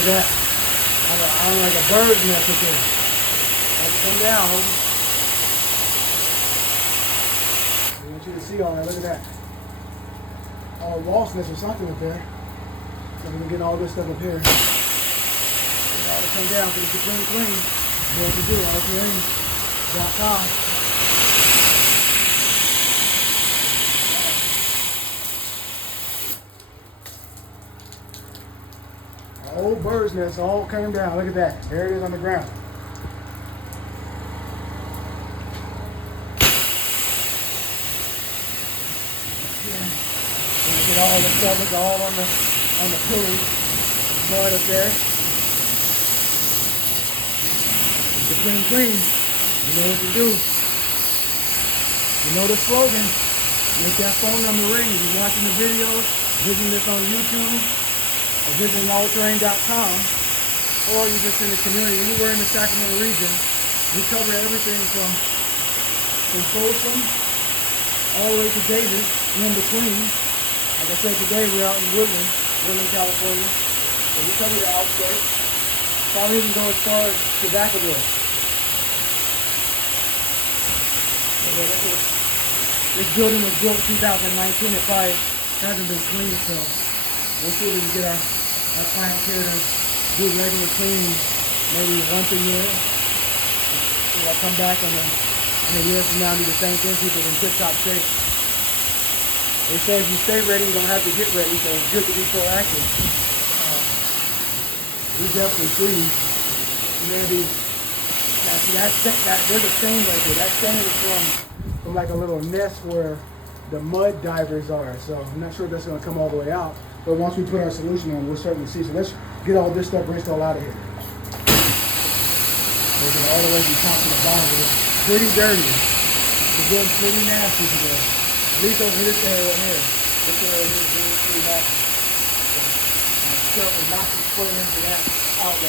at that. I'm like a bird's nest up there. Have to come down, homie. I want you to see all that. Look at that. All wasp nest or something up there. So I'm getting all this stuff up here. It's all to come down because it's clean. You know what to do. RPM.com. Old bird's nest all came down. Look at that. There it is on the ground. Get all the stuff. It's all on the pillars. Mud up there. It's clean. You know what to do. You know the slogan. Make that phone number ring. If you're watching the video, visiting this on YouTube, or visiting allterrain.com, or you're just in the community, anywhere in the Sacramento region. We cover everything from Folsom all the way to Davis, and in between. Like I said, today we're out in Woodland, California. So we cover the outskirts. Probably even go as far as Stucco. This building was built in 2019. It probably hasn't been cleaned, so we'll see if we can get our clients here to do regular cleaning maybe once a year. I'll come back in a year from now and do the same thing, keep it in tip-top shape. They say if you stay ready, you don't have to get ready, so it's good to be proactive. We definitely clean. Maybe there's a stain right there. That stain is from like a little nest where the mud divers are. So I'm not sure if that's going to come all the way out. But once we put our solution on, we'll certainly see. So let's get all this stuff rinsed all out of here. Take it all the way from top to the bottom. It's pretty dirty. It's getting pretty nasty today. At least over this area right here. This area here is really nasty. So, careful not to split into that outlet.